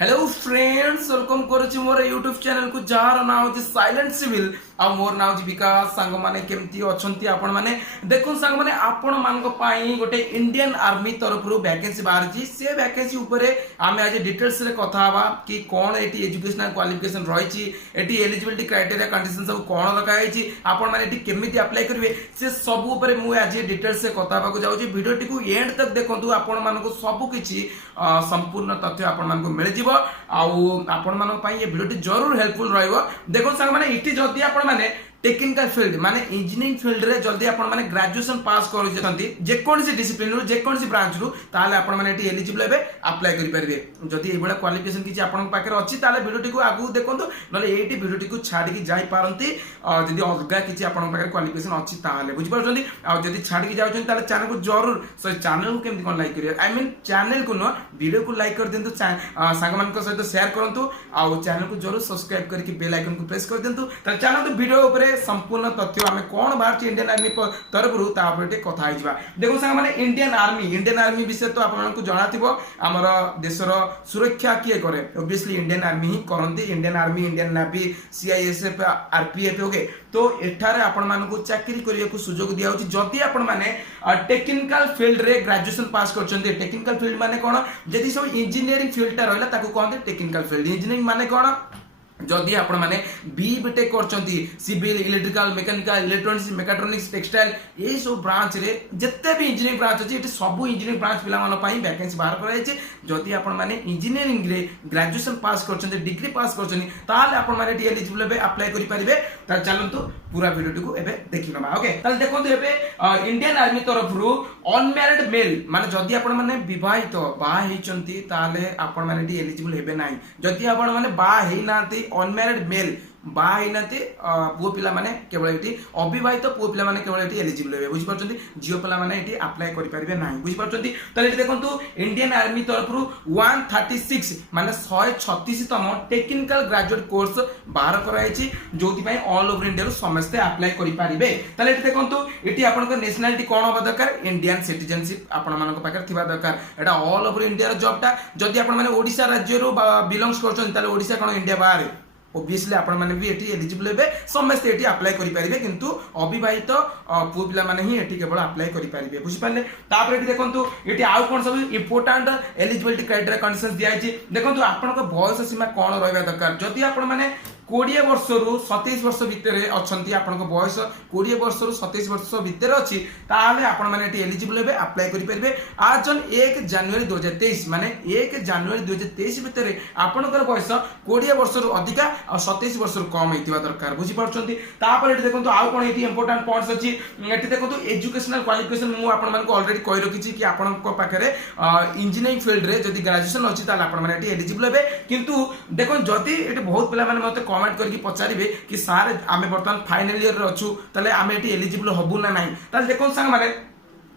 Hello friends, welcome करुच्ची मोर YouTube channel को jar ना होची साइलेंट सिविल आ मोर ना होची विकास। सांग माने केमती अछंती आपण माने देखो सांग माने आपण मान को पाई गोटे इंडियन आर्मी तरफ रु वैकेंसी बाहर जी से वैकेंसी ऊपर आमे आज डिटेल्स रे कथा हवा कि कोन एटी एजुकेशनल क्वालिफिकेशन रहिची, एटी एलिजिबिलिटी क्राइटेरिया कंडीशन सब कोन रखा हैची, आपण माने एटी केमिति अप्लाई करबे से सब ऊपर मु आज डिटेल्स से कथा हवा को जाउची। वीडियो टी को एंड तक देखंतु आपण मान को सब किछि संपूर्ण तथ्य आपण मान को मिल जिवो। आपण मान पई ये वीडियो जरूर हेल्पफुल रहिबो। देखो सांग माने इटी जदी आपण माने टेक्निकल फील्ड माने इंजीनियरिंग फील्ड रे जल्दी आपण माने ग्रेजुएशन पास करि जंती जे कोनसी डिसिप्लिन रो जे कोनसी ब्रांच रो ताले आपण माने एटी एलिजिबल हेबे अप्लाई करि परिबे। जदी एबोला क्वालिफिकेशन किछि आपण पाखरे अछि ताले वीडियो टी को आगु देखंतु, नले एटी वीडियो टी को छाडी की जाई पारंती। जदी अलगा किछि आपण पाखरे क्वालिफिकेशन अछि ताले बुझि पारछंती। आ जदी छाडी की जाउछन ताले चैनल को जरूर सो चैनल को केमति कोन लाइक करियो, आई मीन चैनल को न वीडियो को लाइक कर देंतु, सांग मान को सहित शेयर करंतु, आ चैनल को जरूर सब्सक्राइब करके बेल आइकन को प्रेस कर देंतु। ताले चैनल तो वीडियो ऊपर संपूर्ण तथ्य आमे कोन बाहर इंडियन आर्मी तरफ रु ता ऊपर कथा हिजबा। देखो सांग माने इंडियन आर्मी विषय तो आपन को जणाथिबो। हमर देशर सुरक्षा किए करे, ऑब्वियसली इंडियन आर्मी ही करंती। Indian army, Indian navy, CISF, RPF okay. तो एठारे आपन मान को चाकरी करिया को सुजोग दिया होची जदी आपन माने टेक्निकल फील्ड रे ग्रेजुएशन पास करचंती। टेक्निकल फील्ड माने कोन, जदी सब इंजीनियरिंग फील्ड ता रहला ताको कहंते टेक्निकल फील्ड। इंजीनियरिंग माने कोन, जदि आपण माने बीटेक करचंती, civil, electrical, mechanical, electronics, mechatronics, textile ए सब ब्रांच रे जत्ते भी इंजीनियरिंग ब्रांच अछि, एटी सब इंजीनियरिंग ब्रांच पिला मन पई वैकेंसी बाहर कराय छै। जदि आपण माने इंजीनियरिंग रे ग्रेजुएशन पास करचंती, डिग्री पास करचंती, ताले आपण माने एटी एलिजिबल बे अप्लाई करि परिबे। त चलंतु पूरा वीडियो को एबे देखि नबा। ओके, ताले देखंतु एबे इंडियन आर्मी तरफ रु अनमैरिड मेल माने जदि आपण माने विवाहित बा हेचंती ताले आपण माने एटी एलिजिबल हेबे नाही। जदि आपण माने बा हेइ नाती अनमैरिड मेल बाइनाते पुओ पिला माने केवल एटी अविवाहित पुओ पिला माने केवल एटी एलिजिबल हेबे। बुझि परछंती, जियो पिला माने एटी अप्लाई करि परिबे नाही। बुझि परछंती। तले एटी देखंतु इंडियन आर्मी तरफ रु 136 माने 136 तम टेक्निकल ग्रेजुएट कोर्स बाहर कराई छि, जोति पय ऑल ओवर इंडिया रो समस्त अप्लाई करि परिबे। तले एटी देखंतु एटी आपन को नेशनलिटी कोन होबा दरकार, इंडियन सिटीजनशिप आपन मान को पाकर थिबा दरकार। एटा ऑल ओवर इंडिया रो जॉब टा। जदि आपन माने ओडिसा राज्य रो बिलोंग्स करछन ताले ओडिसा कोन इंडिया बाहर ऑब्वियसली आपण माने भी एटी एलिजिबल हेबे, समस्त एटी अप्लाई करि परिबे, किंतु अविवाहित पुओ पिला माने ही एटी केवल अप्लाई करि परिबे। बुझि पाले। तापर एटी देखंतु एटी आउ कोन सब इंपोर्टेंट एलिजिबिलिटी क्राइटेरिया कंडीशंस दिया छि। देखंतु आपण को बयस सीमा कोन रहबा दरकार। जदि आपण माने 20 वर्ष रु 27 वर्ष भितर अछंती, आपण को बयस 20 वर्ष रु 27 वर्ष भितर अछि, ताले आपण माने एटी एलिजिबल हेबे, अप्लाई करि परिबे। आज जन 1 जनवरी 2023 माने 1 जनवरी 2023 भितर आपण को बयस 20 वर्ष रु अधिका आ 27 वर्ष रु कम हेतिबा दरकार। बुझि परछंती। तापर एटी देखंतु आउ कोन एटी इंपोर्टेंट पॉइंट्स अछि। एटी देखंतु एजुकेशनल क्वालिफिकेशन मु आपण मान को ऑलरेडी कहि रखिछि कि आपण को पाखरे इंजीनियरिंग फील्ड रे जदी ग्रेजुएशन अछि ताले आपण माने एटी एलिजिबल हेबे। किंतु देखो जदी एटी बहुत पिला माने मते कमेंट करके पचारिबे कि सार आमे वर्तमान फाइनल ईयर रे अछु, ताले आमे एटी एलिजिबल हबु ना नाही। ताले देखो संग माने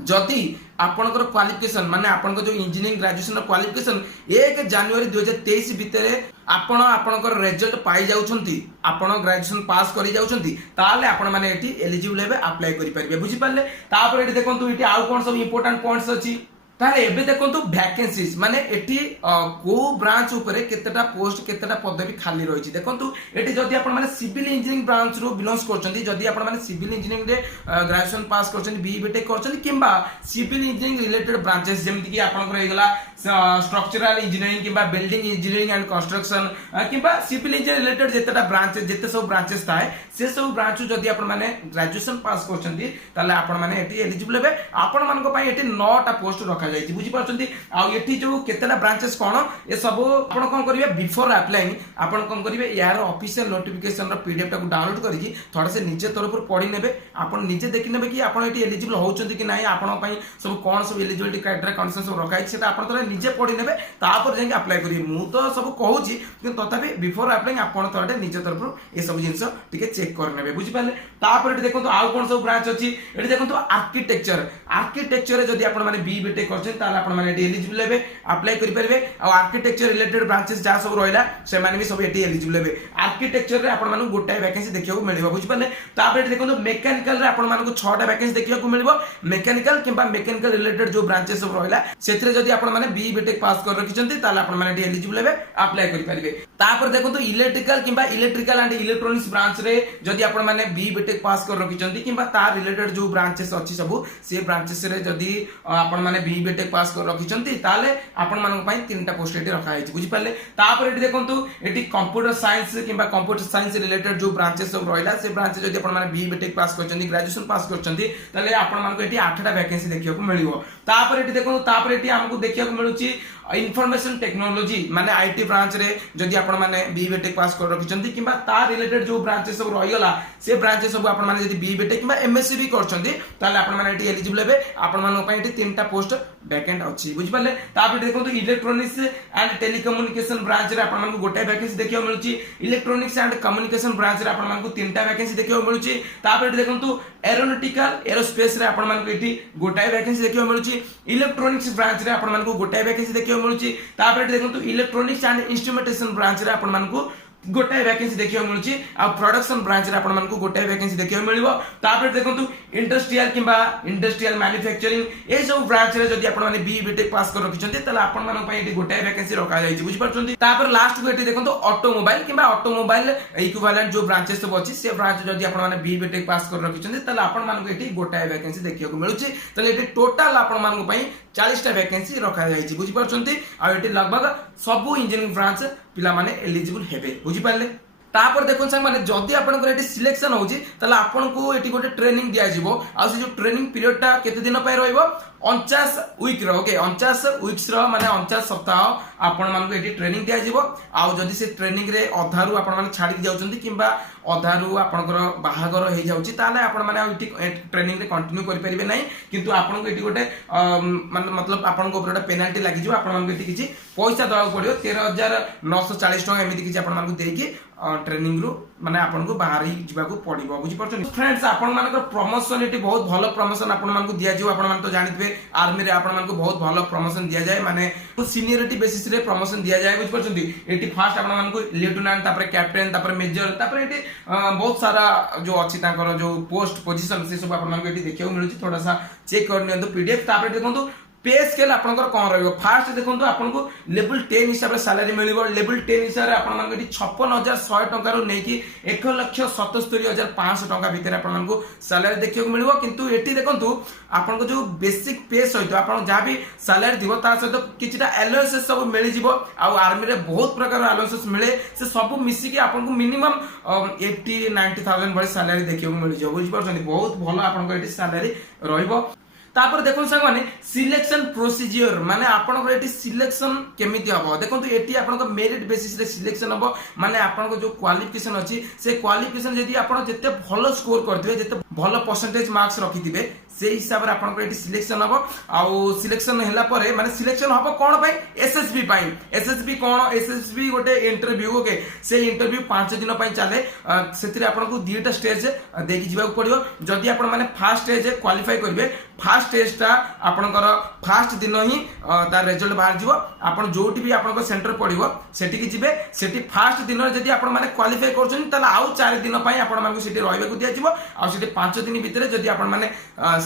जदी आपनकर क्वालिफिकेशन माने आपनकर जो इंजीनियरिंग ग्रेजुएशन क्वालिफिकेशन 1 जनवरी 2023 भितरे आपण आपनकर रिजल्ट पाई जाउछंती, आपण ग्रेजुएशन पास करि जाउछंती, ताले आपण माने एटी एलिजिबल हेबे, अप्लाई करि परिबे। बुझि पाले। तापर एटी देखंतु एटी आउ कोन सब इंपोर्टेंट पॉइंट्स अछि। ताले एबे देखंतु वैकेंसीज माने एटी को ब्रांच ऊपर केतेटा पोस्ट केतेटा पदवी खाली रही छि। देखंतु एटी जदी आपण माने सिविल इंजीनियरिंग ब्रांच रो बिलोंग्स करचंती, जदी आपण माने सिविल इंजीनियरिंग रे ग्रेजुएशन पास करचंती, बीटेक करचंती, किंबा सिविल इंजीनियरिंग रिलेटेड ब्रांचेस जेमति कि आपनकर हेगला स्ट्रक्चरल इंजीनियरिंग किंबा बिल्डिंग इंजीनियरिंग एंड कंस्ट्रक्शन किंबा सिविल इंजीनियरिंग रिलेटेड जेतेटा ब्रांच जेते सब ब्रांचेस थाए से सब ब्रांच जदी आपण माने ग्रेजुएशन पास करचंती ताले आपण माने एटी एलिजिबल हेबे। आपण मान को पई एटी 9टा पोस्ट रखा जायछि। बुझि परछंती। आ एठी जो केतेटा ब्रांचेस कोन ए सब आपण कोन करिवे बिफोर अप्लाइंग आपण कोन करिवे यार ऑफिशियल नोटिफिकेशन रो पीडीएफ टा को डाउनलोड करिकि थोड़ा से निजे तरफ पढि नेबे, आपण निजे देखि नेबे कि आपण एटी एलिजिबल होउचंती कि नाही, आपण पई सब कोन सब एलिजिबिलिटी क्राइटेरिया कंडीशन सब रखाइ सेटा आपण तोरा निजे पढि नेबे, तापर जेंगे अप्लाई करिवे। मु तो सब कहूची कि तथापि बिफोर अप्लाइंग आपण तोरा निजे तरफ ए सब जिंस टिके चेक कर नेबे। बुझि पाले। तापर एटी देखंतु आउ कोन सब ब्रांच अछि। एटी देखंतु आर्किटेक्चर रे जदी आपण माने बीटेक करछन ताले आपण माने एटी एलिजिबल हेबे अप्लाई करि परबे आ आर्किटेक्चर रिलेटेड ब्रांचेस जा सब रहला से माने भी सब एटी एलिजिबल हेबे आर्किटेक्चर रे आपण माने गोटाय वैकेंसी देखियो मिलबो बुझ पाले तापर देखो मेकानिकल रे आपण माने 6टा वैकेंसी देखियो मिलबो मेकानिकल किंबा मेकानिकल रिलेटेड जो ब्रांचेस सब रहला सेथरे जदी आपण माने बी बीटेक पास कर रखिचंती ताले आपण माने एटी एलिजिबल हेबे अप्लाई करि परबे तापर देखो इलेक्ट्रिकल किंबा इलेक्ट्रिकल एंड इलेक्ट्रॉनिक्स ब्रांच रे जदी आपण माने बी बीटेक पास कर रखिचंती किंबा तार रिलेटेड जो ब्रांचेस अछि सब से ब्रांचेस रे जदी आपण माने बी बीटेक पास कर रखिचंती ताले आपण मानक पई तीनटा पोस्ट एटी रखा है बुझि पाले तापर एटी देखंतु एटी कंप्यूटर साइंस किंबा कंप्यूटर साइंस रिलेटेड जो ब्रांचेस सब रहला से ब्रांच जदी आपण माने बी बीटेक पास करचंती ग्रेजुएशन पास करचंती ताले आपण मानक एटी 8टा वैकेंसी देखियो को मिलिवो तापर एटी देखंतु तापर एटी हमकु देखियो को मिलुची इनफॉरमेशन टेक्नोलॉजी माने आईटी ब्रांच रे जदी आपण माने बी बीटेक पास कर रखिचंती किंबा तार रिलेटेड जो ब्रांचेस सब रहिगला से ब्रांचेस सब आपण माने जदी बी बीटेक किंबा एमएससी भी करचंती ताले आपण माने एटी एलिजिबल हेबे आपण मानक पई एटी तीनटा पोस्ट वैकेंट अछि बुझि पाले तापर देखंतु इलेक्ट्रॉनिक्स एंड टेलीकम्युनिकेशन ब्रांच रे आपण मानक गोटे वैकेंसी देखियो मिलुची इलेक्ट्रॉनिक्स एंड कम्युनिकेशन ब्रांच रे आपण मानक तीनटा वैकेंसी देखियो मिलुची तापर देखंतु एरोनॉटिकल एरोस्पेस रे आपण मानक एटी गोटे वैकेंसी देखियो मिलुची इलेक्ट्रॉनिक्स ब्रांच रे आपण मानक गोटे वैकेंसी देखियो मिलुची तापर देखंतु इलेक्ट्रॉनिक्स एंड इंस्ट्रूमेंटेशन ब्रांच रे आपण मानक गोटे वैकेंसी देखियो मिलुची आ प्रोडक्शन ब्रांच रे आपण मानक गोटे वैकेंसी देखियो मिलिबो तापर देखंतु इंडस्ट्रियल किंबा इंडस्ट्रियल मैन्युफैक्चरिंग ए सब ब्रांच रे जदी आपण माने बी बीटेक पास कर रखिचंती तले आपण मानक पई एटी गोटे वैकेंसी रखा जायछि बुझि परछंती तापर लास्ट को एटी देखंतु ऑटोमोबाइल किंबा ऑटोमोबाइल इक्विवेलेंट जो ब्रांचेस सब अछि से ब्रांच जदी आपण माने बी बीटेक पास कर रखिचंती तले आपण मानक एटी गोटे वैकेंसी देखियो को मिलुची तले एटी टोटल आपण मानक पई 40टा वैकेंसी रखा जायछि बुझि परछंती आ एटी लगभग सब इंजीनियरिंग ब्रांच पिला माने एलिजिबल हेबे बुझि पाले तापर देखो संग माने जदी आपन को एटी सिलेक्शन होउची तले आपन को एटी गोटे ट्रेनिंग दिया जिवो आ से जो ट्रेनिंग पीरियड ता केते दिन पय रहइबो 49 वीक रो ओके 49 वीक्स रो माने 49 सप्ताह आपण मान को एटी ट्रेनिंग दिया जिवो आ जदी से ट्रेनिंग रे अधारु आपण माने छाडी जाउचंती किंबा अधारु आपनकर बाहागर हे जाउची ताले आपण माने एटी ट्रेनिंग रे कंटिन्यू करि परिबे नै किंतु आपण को एटी गोटे माने मतलब आपण को ऊपर पेनाल्टी लागि जिवो आपण मान को एटी किछि पैसा दवा पड़ियो 13940 टका एमिति किछि आपण मान को देकी ट्रेनिंग रु माने आपण को बाहर ही जिबा को पड़िबो बुझि परछन फ्रेंड्स आपण मान को प्रमोशन एटी बहुत भलो प्रमोशन आपण मान को दिया जिवो आपण मान तो जानितबे आर्मी रे आपण मान को बहुत भलो प्रमोशन दिया जाय माने सीनियरिटी बेसिस रे प्रमोशन दिया जाय बुझ परछंती एटी फर्स्ट आपण मान को लेफ्टिनेंट तापर कैप्टन तापर मेजर तापर एटी बहुत सारा जो अछि ताकर जो पोस्ट पोजीशन से सब आपण मान को एटी देखियो मिलुची थोड़ा सा चेक कर नियंतु पीडीएफ तापर देखंतु पे स्केल आपनकर कोन रहइबो फास्ट देखंतु आपनको लेवल 10 हिसाब रे सैलरी मिलिबो लेवल 10 हिसाब रे आपन मानक 56100 टका रो नेकी 1,77,500 टका भीतर आपन मानक सैलरी देखियो मिलिबो किंतु एटी देखंतु आपनको जो बेसिक पे सहित आपन जा भी सैलरी दिबो ता सहित किछटा अलाउंसेस सब मिलि जिवो आ आर्मी रे बहुत प्रकार अलाउंसेस मिले से सब मिसी के आपनको मिनिमम 80-90,000 बड़ी सैलरी देखियो मिलि जिवो बुझ परछनी बहुत भलो आपनको एटी सैलरी रहइबो तापर देखो संग माने सिलेक्शन प्रोसीजर माने आपन को एटी सिलेक्शन केमिति हबो देखंतु एटी आपन को मेरिट बेसिस रे सिलेक्शन हबो माने आपन को जो क्वालिफिकेशन अछि से क्वालिफिकेशन जदी आपन जते भलो स्कोर करथिबे जते भलो परसेंटेज मार्क्स रखिथिबे से हिसाब रे आपन को एटी सिलेक्शन हबो आउ सिलेक्शन हैला परे माने सिलेक्शन हबो कोन पई एसएसबी पई एसएसबी कोन एसएसबी गोटे इंटरव्यू ओके से इंटरव्यू 5 दिन पई चले सेतिरे आपन को दीटा स्टेज देखि जिबा पड़ियो जदी आपन माने फर्स्ट स्टेज क्वालिफाई करबे फर्स्ट स्टेज ता आपनकर फर्स्ट दिन ही तार रिजल्ट बाहर जिवो आपन जोटी भी आपन को सेंटर पड़िवो सेठी की जिबे सेठी फर्स्ट दिन जदी आपन माने क्वालिफाई करछन तला आउ 4 दिन पई आपन माने सेठी रहबे को दिया जिवो आ सेठी 5 दिन भीतर जदी आपन माने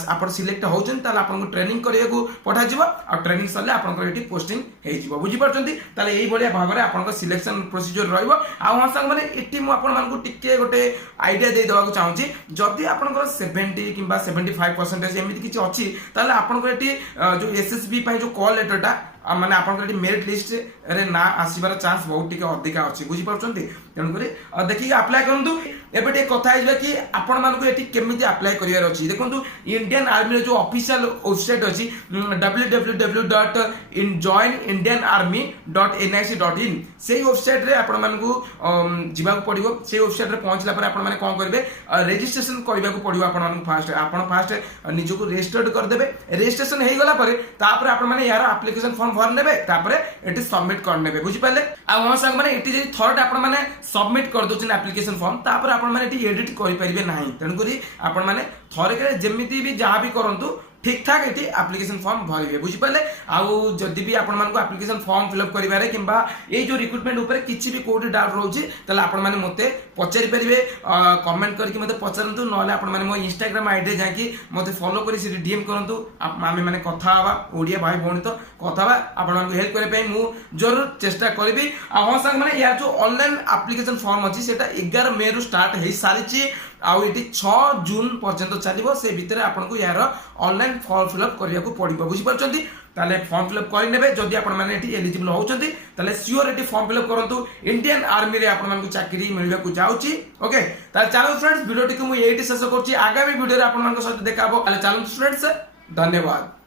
आपन सिलेक्ट होउछन तला आपन को ट्रेनिंग करिया को पठा जिवो आ ट्रेनिंग सरले आपन को एठी पोस्टिंग हे जिवो बुझि परछंती तले एई बलिया भाबरे आपन को सिलेक्शन प्रोसीजर रहइबो आ वहां संग माने एठी मु आपन मान को टिके गोटे आईडिया दे देबा को चाहूची जदी आपन को 70 किबा 75% एमिति किछि अछि ताले आपन को एठी जो एसएसबी पई जो कॉल लेटर टा माने आपन को मेरिट लिस्ट रे ना आसीबार चांस बहुत टिके अधिका अछि बुझि परछंती तन करी देखि अप्लाई करंतु एबे टे कथा आइबा कि आपन मान को एठी केमिति अप्लाई करियार अछि देखंतु इंडियन आर्मी रे जो ऑफिशियल वेबसाइट अछि www.joinindianarmy.nic.in सेही वेबसाइट रे आपन मान को जिबा को पड़िबो सेही वेबसाइट रे पहुंचला पर आपन माने कोन करबे रजिस्ट्रेशन करबा को पड़िबो आपन मान फास्ट आपन फास्ट निजो को रजिस्टर्ड कर देबे रजिस्ट्रेशन हेई गला पर तापर आपन माने यार एप्लीकेशन फॉर्म भर नेबे तापर एटी सबमिट कर नेबे बुझि पाले आ वहां संग माने एटी जदी थर्ड आपन माने सबमिट कर दोछन एप्लीकेशन फॉर्म तापर आपन माने एटी एडिट करि परिबे नाही तन करी आपन माने थरे के जेमिति भी जहां भी करंतु ठीक ठाक ये आप्लिकेशन फॉर्म भरवे बुझिपारे आउ जदि भी आपण मानक आप्लिकेशन फॉर्म फिलअप करिवारे किंबा ये जो रिक्रुटमेंट ऊपर किछि भी कोडी डाउट रहउछि तले आपण माने मते पचारि परिबे कमेंट करके मते पचारंतु नले आपण माने मो इंस्टाग्राम आईडी जाकी मते फॉलो करी से डीएम करंतु आमे माने कथा हवा ओडिया भाई भौणी तो कथा हवा आपण मानक हेल्प करे पई मु जरूर चेष्टा करबी आ हो संग माने या जो ऑनलाइन एप्लिकेशन फॉर्म अछि सेटा 11 मे रु स्टार्ट हे सारिछि आउ ये 6 जून पर्यंत चलिबो से भितर आपनको यार ऑनलाइन फॉर्म फिलअप करिया को पड़िबो बुझि परछंती ताले फॉर्म फिलअप करि नेबे जदि आपण माने एटी एलिजिबल होउछंती ताले श्योर एटी फॉर्म फिलअप करंतु इंडियन आर्मी रे आपण मानकु चाकरी मिलबा को जाउची ओके ताले चलो फ्रेंड्स वीडियो टिक मु एटी शेष करछि आगामी वीडियो रे आपण मानक साथ देखाबो ताले चलो फ्रेंड्स धन्यवाद।